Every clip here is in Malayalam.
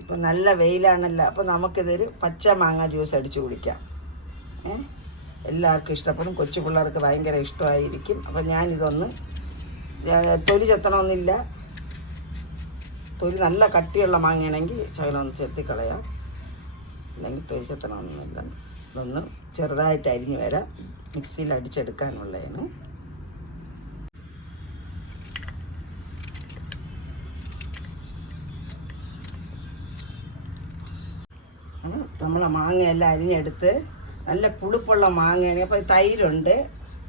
ഇപ്പം നല്ല വെയിലാണല്ലോ, അപ്പോൾ നമുക്കിതൊരു പച്ച മാങ്ങ ജ്യൂസ് അടിച്ച് കുടിക്കാം. എല്ലാവർക്കും ഇഷ്ടപ്പെടും, കൊച്ചു പിള്ളേർക്ക് ഭയങ്കര ഇഷ്ടമായിരിക്കും. അപ്പം ഞാനിതൊന്ന് തൊലി ചെത്തണമെന്നില്ല. തൊലി നല്ല കട്ടിയുള്ള മാങ്ങയാണെങ്കിൽ ശകലം ഒന്ന് ചെത്തിക്കളയാം, അല്ലെങ്കിൽ തൊലി ചെത്തണമെന്നില്ല. ഇതൊന്ന് ചെറുതായിട്ട് അരിഞ്ഞ് വരാം, മിക്സിയിൽ അടിച്ചെടുക്കാനുള്ളതാണ്. നമ്മളെ മാങ്ങയെല്ലാം അരിഞ്ഞെടുത്ത് നല്ല പുളിപ്പുള്ള മാങ്ങയാണ്. അപ്പോൾ തൈരുണ്ട്,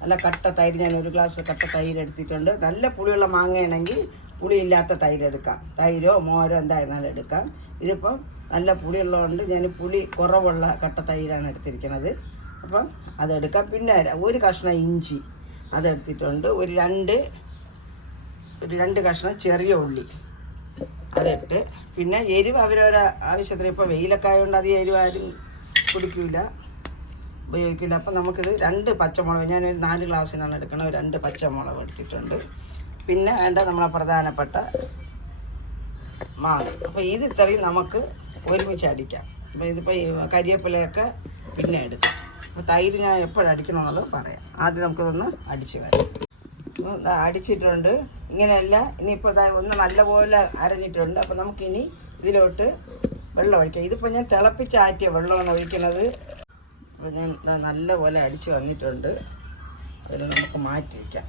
നല്ല കട്ട തൈര്, ഞാൻ ഒരു ഗ്ലാസ് കട്ട തൈര് എടുത്തിട്ടുണ്ട്. നല്ല പുളിയുള്ള മാങ്ങയാണെങ്കിൽ പുളിയില്ലാത്ത തൈര് എടുക്കാം, തൈരോ മോരോ എന്തായിരുന്നാലും എടുക്കാം. ഇതിപ്പം നല്ല പുളിയുള്ളതുകൊണ്ട് ഞാൻ പുളി കുറവുള്ള കട്ട തൈരാണ് എടുത്തിരിക്കുന്നത്. അപ്പം അതെടുക്കാം. പിന്നെ ഒരു കഷ്ണം ഇഞ്ചി അതെടുത്തിട്ടുണ്ട്. ഒരു രണ്ട് കഷ്ണം ചെറിയ ഉള്ളി അതിട്ട്, പിന്നെ എരിവ് അവരവരെ ആവശ്യത്തിന്. ഇപ്പോൾ വെയിലൊക്കെ ആയതുകൊണ്ട് അത് എരിവ് ആരും ഉപയോഗിക്കില്ല. അപ്പം നമുക്കിത് 2 പച്ചമുളക്, ഞാനൊരു 4 ഗ്ലാസ്സിനാണ് എടുക്കണം, 2 പച്ചമുളക് എടുത്തിട്ടുണ്ട്. പിന്നെ വേണ്ട നമ്മളെ പ്രധാനപ്പെട്ട മാങ്ങ. അപ്പോൾ ഇത് ഇത്രയും നമുക്ക് ഒരുമിച്ച് അടിക്കാം. അപ്പോൾ ഇതിപ്പോൾ ഈ കരിവേപ്പിലയൊക്കെ പിന്നെ എടുക്കാം. അപ്പോൾ തൈര് ഞാൻ എപ്പോഴടിക്കണമെന്നുള്ളത് പറയാം. ആദ്യം നമുക്കിതൊന്ന് അടിച്ച് വരാം. അടിച്ചിട്ടുണ്ട് ഇങ്ങനെയല്ല. ഇനിയിപ്പോൾ ഒന്ന് നല്ലപോലെ അരഞ്ഞിട്ടുണ്ട്. അപ്പോൾ നമുക്കിനി ഇതിലോട്ട് വെള്ളം ഒഴിക്കാം. ഇതിപ്പോൾ ഞാൻ തിളപ്പിച്ചാറ്റിയ വെള്ളമാണ് ഒഴിക്കുന്നത്. അപ്പോൾ ഞാൻ നല്ലപോലെ അടിച്ച് വന്നിട്ടുണ്ട്. അതിൽ നമുക്ക് മാറ്റി വയ്ക്കാം.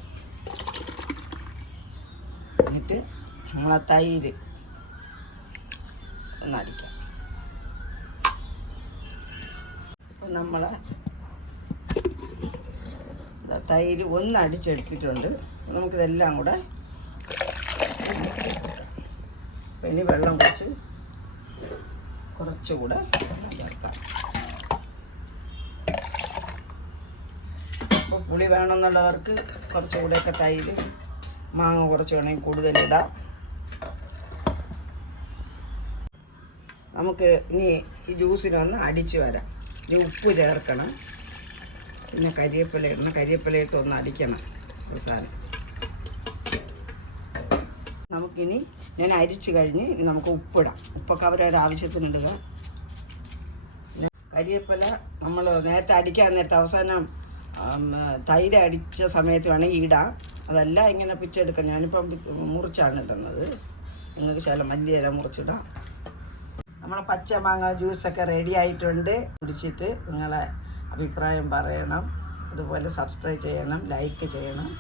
എന്നിട്ട് നമ്മളെ തൈര് ഒന്നടിക്കാം. അപ്പം നമ്മളെ തൈര് ഒന്ന് അടിച്ചെടുത്തിട്ടുണ്ട്. നമുക്കിതെല്ലാം കൂടെ അപ്പം ഇനി വെള്ളം കുറച്ചുകൂടെ ചേർക്കാം. അപ്പോൾ പുളി വേണമെന്നുള്ളവർക്ക് കുറച്ചുകൂടെയൊക്കെ തൈര്, മാങ്ങ കുറച്ച് വേണമെങ്കിൽ കൂടുതലിടാം. നമുക്ക് ഇനി ഈ ജ്യൂസിനൊന്ന് അടിച്ച് വരാം. ഇനി ഉപ്പ് ചേർക്കണം, പിന്നെ കരിവേപ്പില ഇടണം. കരിവേപ്പിലയിട്ട് ഒന്ന് അടിക്കണം അവസാനം. നമുക്കിനി ഞാൻ അരിച്ച് കഴിഞ്ഞ് ഇനി നമുക്ക് ഉപ്പിടാം. ഉപ്പൊക്കെ അവരൊരാവശ്യത്തിന് ഇടുക. പിന്നെ കരിവേപ്പില നമ്മൾ നേരത്തെ അടിക്കാൻ നേരത്തെ അവസാനം തൈര് അടിച്ച സമയത്ത് വേണമെങ്കിൽ ഇടാം. അതല്ല ഇങ്ങനെ പിച്ചെടുക്കണം. ഞാനിപ്പം മുറിച്ചാണ് ഇടുന്നത്. നിങ്ങൾക്ക് ശകലം മല്ലിയില മുറിച്ചിടാം. നമ്മളെ പച്ച മാങ്ങ ജ്യൂസൊക്കെ റെഡി ആയിട്ടുണ്ട്. കുടിച്ചിട്ട് നിങ്ങളെ അഭിപ്രായം പറയണം. അതുപോലെ സബ്സ്ക്രൈബ് ചെയ്യണം, ലൈക്ക് ചെയ്യണം.